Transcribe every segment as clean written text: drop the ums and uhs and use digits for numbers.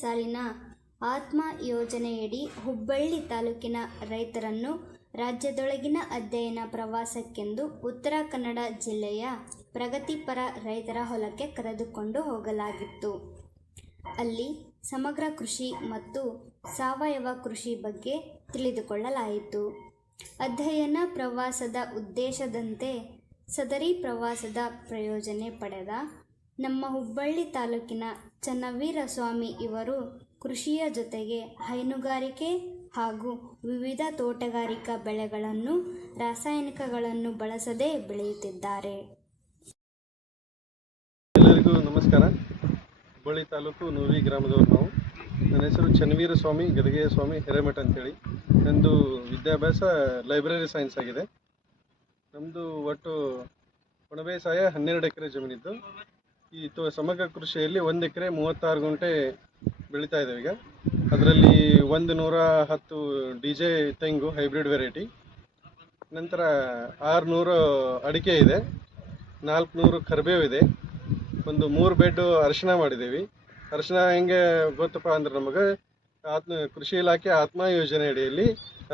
ಸಾಲಿನ ಆತ್ಮ ಯೋಜನೆಯಡಿ ಹುಬ್ಬಳ್ಳಿ ತಾಲೂಕಿನ ರೈತರನ್ನು ರಾಜ್ಯದೊಳಗಿನ ಅಧ್ಯಯನ ಪ್ರವಾಸಕ್ಕೆಂದು ಉತ್ತರ ಕನ್ನಡ ಜಿಲ್ಲೆಯ ಪ್ರಗತಿಪರ ರೈತರ ಹೊಲಕ್ಕೆ ಕರೆದುಕೊಂಡು ಹೋಗಲಾಗಿತ್ತು. ಅಲ್ಲಿ ಸಮಗ್ರ ಕೃಷಿ ಮತ್ತು ಸಾವಯವ ಕೃಷಿ ಬಗ್ಗೆ ತಿಳಿದುಕೊಳ್ಳಲಾಯಿತು. ಅಧ್ಯಯನ ಪ್ರವಾಸದ ಉದ್ದೇಶದಂತೆ ಸದರಿ ಪ್ರವಾಸದ ಪ್ರಯೋಜನೆ ಪಡೆದ ನಮ್ಮ ಹುಬ್ಬಳ್ಳಿ ತಾಲೂಕಿನ ಚನ್ನವೀರಸ್ವಾಮಿ ಇವರು ಕೃಷಿಯ ಜೊತೆಗೆ ಹೈನುಗಾರಿಕೆ ಹಾಗೂ ವಿವಿಧ ತೋಟಗಾರಿಕಾ ಬೆಳೆಗಳನ್ನು ರಾಸಾಯನಿಕಗಳನ್ನು ಬಳಸದೆ ಬೆಳೆಯುತ್ತಿದ್ದಾರೆ. ಎಲ್ಲರಿಗೂ ನಮಸ್ಕಾರ. ಹುಬ್ಬಳ್ಳಿ ತಾಲೂಕು ನೂರಿ ಗ್ರಾಮದವರು ನಾವು. ನನ್ನ ಹೆಸರು ಚನ್ನವೀರಸ್ವಾಮಿ ಗದಗೆಯ ಸ್ವಾಮಿ ಹಿರೇಮಠ ಅಂತೇಳಿ. ನಂದು ವಿದ್ಯಾಭ್ಯಾಸ ಲೈಬ್ರರಿ ಸೈನ್ಸ್ ಆಗಿದೆ. ನಮ್ಮದು ಒಟ್ಟು ಒಣ ಬೇಸಾಯ 12 ಎಕರೆ ಜಮೀನಿದ್ದು ಈ ಸಮಗ್ರ ಕೃಷಿಯಲ್ಲಿ 1 ಎಕರೆ 36 ಗುಂಟೆ ಬೆಳೀತಾ ಇದ್ದೇವೆ. ಈಗ ಅದರಲ್ಲಿ 110 DJ ತೆಂಗು ಹೈಬ್ರಿಡ್ ವೆರೈಟಿ, ನಂತರ 600 ಅಡಿಕೆ ಇದೆ, 400 ಕರಿಬೇವು ಇದೆ, ಒಂದು 3 ಬೆಡ್ ಅರಿಶಿಣ ಮಾಡಿದ್ದೀವಿ. ಅರಿಶಿಣ ಹೆಂಗೆ ಗೊತ್ತಪ್ಪ ಅಂದ್ರೆ ನಮಗೆ ಕೃಷಿ ಇಲಾಖೆ ಆತ್ಮ ಯೋಜನೆ ಅಡಿಯಲ್ಲಿ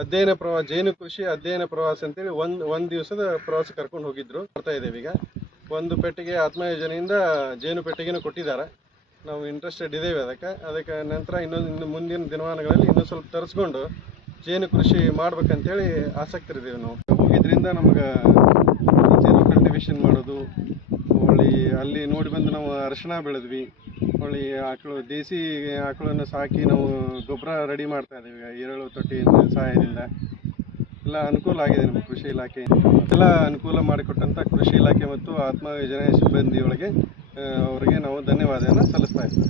ಅಧ್ಯಯನ ಪ್ರವಾಸ, ಜೇನು ಕೃಷಿ ಅಧ್ಯಯನ ಪ್ರವಾಸ ಅಂತೇಳಿ ಒಂದು ದಿವಸದ ಪ್ರವಾಸ ಕರ್ಕೊಂಡು ಹೋಗಿದ್ರು. ಬರ್ತಾ ಇದ್ದೇವೆ. ಈಗ ಒಂದು ಪೆಟ್ಟಿಗೆ ಆತ್ಮ ಯೋಜನೆಯಿಂದ ಜೇನು ಪೆಟ್ಟಿಗೆನೂ ಕೊಟ್ಟಿದ್ದಾರೆ. ನಾವು ಇಂಟ್ರೆಸ್ಟೆಡ್ ಇದ್ದೇವೆ ಅದಕ್ಕೆ ನಂತರ ಇನ್ನು ಮುಂದಿನ ದಿನಮಾನಗಳಲ್ಲಿ ಇನ್ನೂ ಸ್ವಲ್ಪ ತರಿಸ್ಕೊಂಡು ಜೇನು ಕೃಷಿ ಮಾಡ್ಬೇಕಂತೇಳಿ ಆಸಕ್ತರಿದ್ದೇವೆ. ನಾವು ಇದರಿಂದ ನಮಗೆ ಜೇನು ಕಲ್ಟಿವೇಷನ್ ಮಾಡೋದು, ಅಲ್ಲಿ ನೋಡಿ ಬಂದು ನಾವು ಅರಿಶಿಣ ಬೆಳೆದ್ವಿ. ಆಕಳು, ದೇಸಿ ಆಕಳನ್ನು ಸಾಕಿ ನಾವು ಗೊಬ್ಬರ ರೆಡಿ ಮಾಡ್ತಾ ಇದ್ದೀವಿ. ಎರೆಹುಳು ತೊಟ್ಟಿ ಸಹಾಯದಿಂದ ಎಲ್ಲ ಅನುಕೂಲ ಆಗಿದೆ ನಮ್ಮ ಕೃಷಿ ಇಲಾಖೆ. ಎಲ್ಲ ಅನುಕೂಲ ಮಾಡಿಕೊಟ್ಟಂಥ ಕೃಷಿ ಇಲಾಖೆ ಮತ್ತು ಆತ್ಮ ಯೋಜನೆ ಸಿಬ್ಬಂದಿಯೊಳಗೆ ಅವರಿಗೆ ನಾವು ಧನ್ಯವಾದವನ್ನು ಸಲ್ಲಿಸ್ತಾ ಇದ್ದೀವಿ.